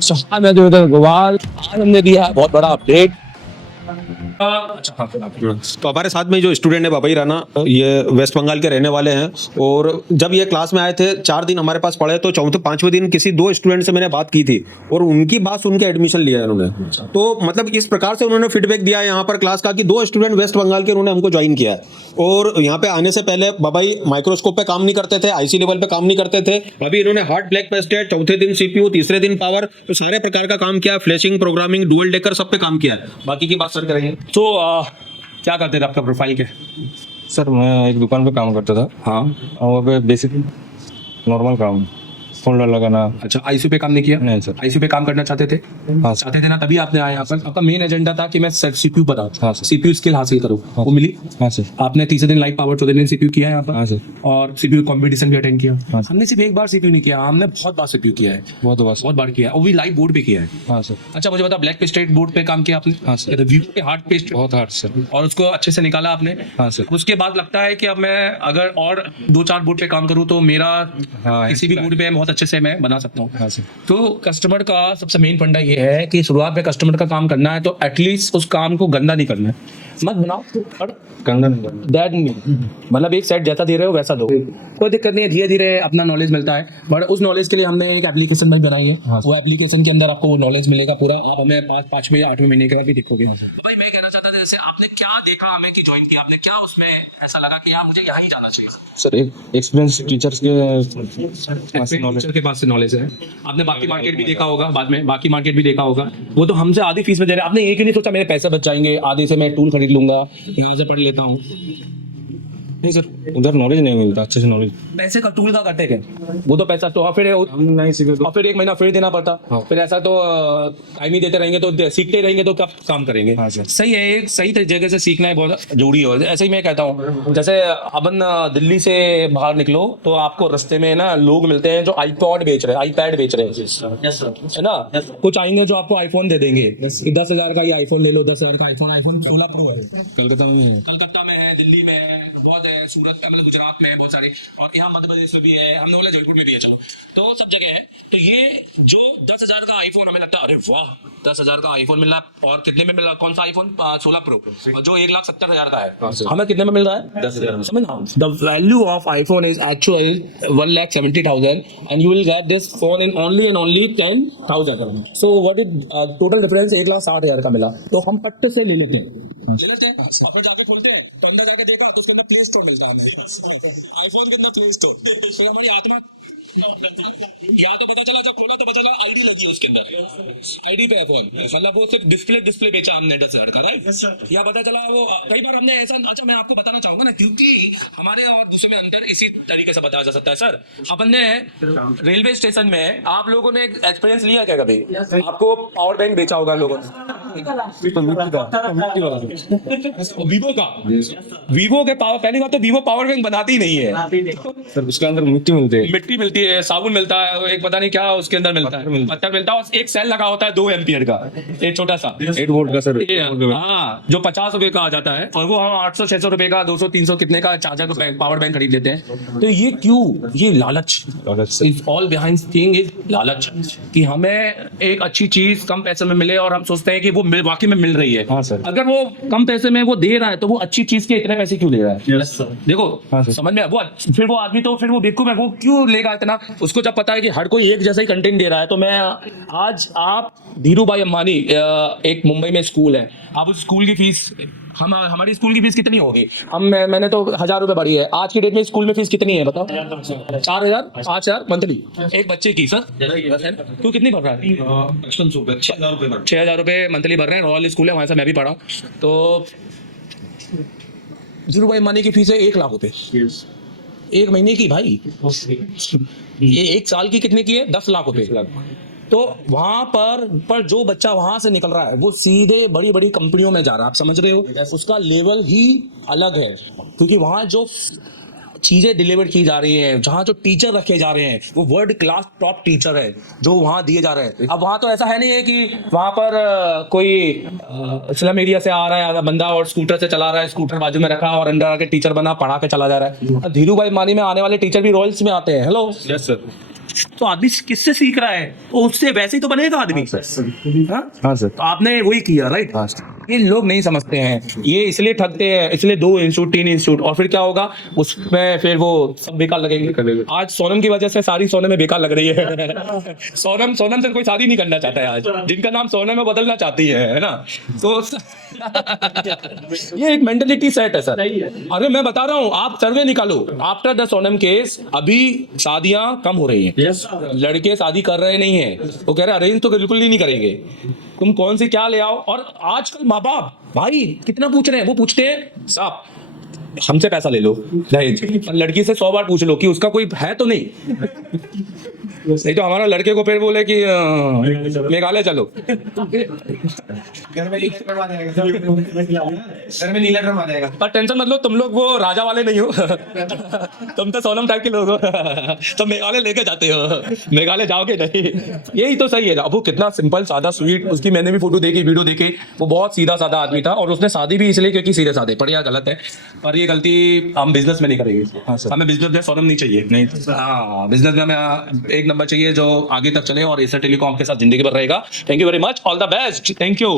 शाह में जो गोवाल आज हमने दिया है बहुत बड़ा अपडेट। अच्छा तो हमारे साथ में जो स्टूडेंट है बाबई राणा, ये वेस्ट बंगाल के रहने वाले हैं। और जब ये क्लास में आए थे 4 दिन हमारे पास पढ़े, तो चौथे 5वें दिन किसी 2 स्टूडेंट से मैंने बात की थी और उनकी बात सुन के एडमिशन लिया है उन्होंने। तो मतलब इस प्रकार से उन्होंने फीडबैक दिया है यहाँ पर क्लास का कि 2 स्टूडेंट वेस्ट बंगाल के उन्होंने हमको ज्वाइन किया है। और यहाँ पे आने से पहले बाबाई माइक्रोस्कोप पे काम नहीं करते थे, आईसी लेवल पे काम नहीं करते थे। अभी इन्होंने हार्ड ब्लैक पेस्टेड, चौथे दिन सीपीयू, तीसरे दिन पावर, तो सारे प्रकार का काम किया, फ्लैशिंग, प्रोग्रामिंग, डुअल डेकर सब पे काम किया है। बाकी की बात सर करेंगे। तो क्या करते थे आपका प्रोफाइल के? सर मैं एक दुकान पे काम करता था। हाँ और वहाँ पे बेसिक नॉर्मल काम, फोल्डर लगाना। अच्छा, आईसीयू पे काम नहीं किया? नहीं सर। आईसीयू पे काम करना चाहते थे? हाँ सर। चाहते थे ना, तभी आपने आए यहाँ पर। आपका मेन एजेंडा था कि मैं सीपीयू बनाऊं, हाँ सर। सीपीयू स्किल हासिल करूं। वो मिली? हाँ सर। आपने तीसरे दिन लाइव पावर, चौथे दिन सीपीयू किया है यहाँ पर। हाँ सर। और सीपीयू कंपटीशन भी अटेंड किया। हाँ सर। हमने सिर्फ एक बार सीपीयू नहीं किया, हमने बहुत बार सीपीयू किया है, बहुत बार किया है, और भी लाइव बोर्ड पे किया है। हाँ सर। अच्छा मुझे बता, ब्लैक पेस्टेड बोर्ड पे काम किया आपने? हाँ सर। वीवो के हार्ड पेस्ट, बहुत हार्ड सर। और उसको अच्छे से निकाला आपने? हाँ सर। उसके बाद लगता है कि अब मैं अगर और 2-4 बोर्ड पे काम करूं तो मेरा हाँ, किसी भी बोर्ड पे बहुत अच्छे से मैं बना सकता हूँ। हाँ सर। तो कस्टमर का सबसे मेन फंडा ये है कि शुरुआत में कस्टमर का काम करना है तो एटलीस्ट उस काम को गंदा नहीं करना है। मत बनाओ और कंगन बन। दैट मतलब एक सेट जैसा दे रहे हो वैसा दो, कोई दिक्कत नहीं है। धीरे धीरे अपना नॉलेज मिलता है, बट उस नॉलेज के लिए हमने एक एप्लीकेशन भी बनाई है। हाँ, वो एप्लीकेशन के अंदर आपको वो नॉलेज मिलेगा पूरा। आप हमें 5वें या 8वें महीने के बाद भी देखोगे। तो भाई मैं कहना चाहता था, जैसे आपने क्या देखा हमें कि ज्वाइन किया, आपने क्या उसमें ऐसा लगा कि यार मुझे यहाँ ही जाना चाहिए? सर एक एक्सपीरियंस टीचर्स के नॉलेज टीचर के पास से नॉलेज है। आपने बाकी मार्केट भी देखा होगा, बाद में बाकी मार्केट भी देखा होगा। वो तो हमसे आधी फीस में दे रहे हैं। आपने ये क्यों नहीं सोचा मेरे पैसे बच जाएंगे, आधे से मैं टूल खरीद लूंगा, यहाँ से पढ़ लेता हूँ? नहीं सर, उधर नॉलेज नहीं मिलता अच्छे से। नॉलेज पैसे का टूल का करते क्या? वो तो पैसा तो फिर हम नहीं सीखे तो और फिर 1 महीना फिर देना पड़ता। हाँ। फिर ऐसा तो टाइम ही देते रहेंगे तो सीखते रहेंगे तो कब काम करेंगे? हाँ सर। सही है, एक सही जगह से सीखना है बहुत जरूरी है। ऐसे ही मैं कहता हूँ, जैसे अपन दिल्ली से बाहर निकलो तो आपको रास्ते में ना लोग मिलते हैं जो आईपॉड बेच रहे हैं, आईपैड बेच रहे हैं, है ना। कुछ आएंगे जो आपको आईफोन दे देंगे, 10,000 का ये आईफोन ले लो, 10,000 का आईफोन 16 प्रो है। कलकत्ता में है, दिल्ली में है, बहुत है, सूरत में, मतलब गुजरात में है बहुत सारी, और यहाँ मध्य प्रदेश में भी है, हमने बोला जयपुर में भी है, चलो तो सब जगह है। तो ये जो 10,000 का आईफोन हमें लगता है अरे वाह 10,000 का आईफोन मिल रहा है, और कितने में मिल रहा है? कौन सा आईफोन? 16 प्रो, और जो 1,70,000 का है हमें कितने में मिल रहा है? 10,000। समझना, the value of iPhone is actually 1,70,000 and you will get this phone in only 10,000। So what is total difference? 1,60,000 का मिला, तो हम पट्ट से ले लेते हैं, वापस जाके खोलते हैं तो अंदर जाके देखा तो उसके अंदर प्ले स्टोर मिलता है। आईफोन के अंदर प्ले स्टोर, तो हमारी आत्मा या तो पता चला, जब खोला तो पता चला आईडी लगी है उसके अंदर, आईडी पे फोन, मतलब वो सिर्फ डिस्प्ले बेचा हमने 10,000 का, राइट? या पता चला वो कई बार हमने ऐसा। अच्छा मैं आपको बताना चाहूंगा ना, क्योंकि हमारे और दूसरे में अंतर इसी तरीके से बताया जा सकता है। सर अपन ने रेलवे स्टेशन में आप लोगों ने एक्सपीरियंस लिया क्या कभी? आपको पावर बैंक बेचा होगा लोगों ने, वीवो का। वीवो के पावर, पहली बात तो वीवो पावर बैंक बनाती ही नहीं है सर। उसके अंदर मिट्टी मिलती है, मिट्टी मिलती है, साबुन मिलता है, एक पता नहीं क्या उसके अंदर मिलता है, पत्थर मिलता है, और एक सेल लगा होता है 2 एम्पियर का, एक छोटा सा 8 वोल्ट का सर। हाँ, जो 50 रुपए का आ जाता है, और वो हम 800-600 रुपए का, 200-300 कितने का चार्जर पावर बैंक खरीद लेते हैं। तो ये क्यों? ये लालच, is all behind thing is लालच, कि हमें एक अच्छी चीज कम पैसे में मिले और हम सोचते हैं कि वो वाकई में मिल रही है। हाँ सर। अगर वो कम पैसे में वो दे रहा है तो वो अच्छी चीज के इतने पैसे क्यों ले रहा है? देखो हाँ सर। समझ में वो, फिर वो आदमी तो फिर वो बेवकूफ है, वो क्यों लेगा इतना? उसको जब पता है कि हर कोई एक जैसा ही कंटेंट दे रहा है। तो मैं आज, आप धीरू भाई अंबानी, एक मुंबई में स्कूल है, आप उस स्कूल की फीस, हमारी स्कूल की फीस कितनी होगी? मैंने तो 1,000 रुपए बढ़ी है। आज की डेट में स्कूल में फीस कितनी है बताओ? 4,000, 5,000 मंथली एक बच्चे की। सर तू कितनी भर रहा है? 6,000 रुपए मंथली भर रहे हैं। रॉयल स्कूल है, वहां से मैं भी पढ़ा। तो धीरू भाई अंबानी की फीस है 1,00,000 रुपए, 1 महीने की भाई। ये 1 साल की कितने की है? 10,00,000 रुपए। तो वहां पर जो बच्चा वहां से निकल रहा है वो सीधे बड़ी बड़ी कंपनियों में जा रहा है, आप समझ रहे हो? उसका लेवल ही अलग है, क्योंकि वहां जो चीजें डिलीवर की जा रही हैं, जहाँ जो टीचर रखे जा रहे हैं वो वर्ल्ड क्लास टॉप टीचर है जो वहाँ दिए जा रहे हैं। अब वहाँ तो ऐसा है नहीं है कि वहाँ पर कोई स्लम एरिया से आ रहा है बंदा और स्कूटर से चला रहा है, स्कूटर बाजू में रखा और अंदर आके टीचर बना पढ़ा के चला जा रहा है। धीरू भाई अंबानी में आने वाले टीचर भी रॉयल्स में आते हैं। Hello, yes sir. तो आदमी किससे सीख रहा है, तो उससे वैसे ही तो बनेगा आदमी। हाँ? हाँ सर। तो आपने वही किया, राइट। हाँ सर। ये लोग नहीं समझते हैं, ये इसलिए ठगते हैं, इसलिए 2 इंस्टीट्यूट 3 इंस्टीट्यूट, और फिर क्या होगा उसमें, फिर वो सब बेकार लगेंगे। आज सोनम की वजह से सारी सोनम में बेकार लग रही है। सोनम से कोई शादी नहीं करना चाहता है आज, जिनका नाम सोनम में बदलना चाहती है ना। तो ये एक मेंटलिटी सेट है सर। अरे मैं बता रहा हूँ, आप सर्वे निकालो, आफ्टर द सोनम केस अभी शादियां कम हो रही हैं। लड़के शादी कर रहे नहीं है, वो कह रहे अरेंज तो बिल्कुल ही नहीं करेंगे, तुम कौन सी क्या ले आओ। और आजकल माँ बाप भाई कितना पूछ रहे हैं, वो पूछते हैं साहब हमसे पैसा ले लो दहेज, लड़की से 100 बार पूछ लो कि उसका कोई है तो नहीं तो हमारा लड़के को फिर बोले कि मेघालय चलो। घर में नीला ड्रम आ जाएगा। पर टेंशन मत लो, तुम लोग वो राजा वाले नहीं हो। तुम तो सोनम टाइप के लोग हो। तो मेघालय लेके जाते हो, मेघालय जाओगे नहीं। यही तो सही है। अब वो कितना सिंपल सादा स्वीट, उसकी मैंने भी फोटो देखी, वीडियो देखी, वो बहुत सीधा साधा आदमी था, और उसने शादी भी इसलिए क्योंकि सीधे साधे। पर यह गलत है, पर ये गलती हम बिजनेस में नहीं करेंगे। हमें बिजनेस में सोनम नहीं चाहिए, नहीं। हाँ, बिजनेस में हमें एक नंबर चाहिए जो आगे तक चले और एसर टेलीकॉम के साथ जिंदगी भर रहेगा। Thank you very much, all the best, thank you.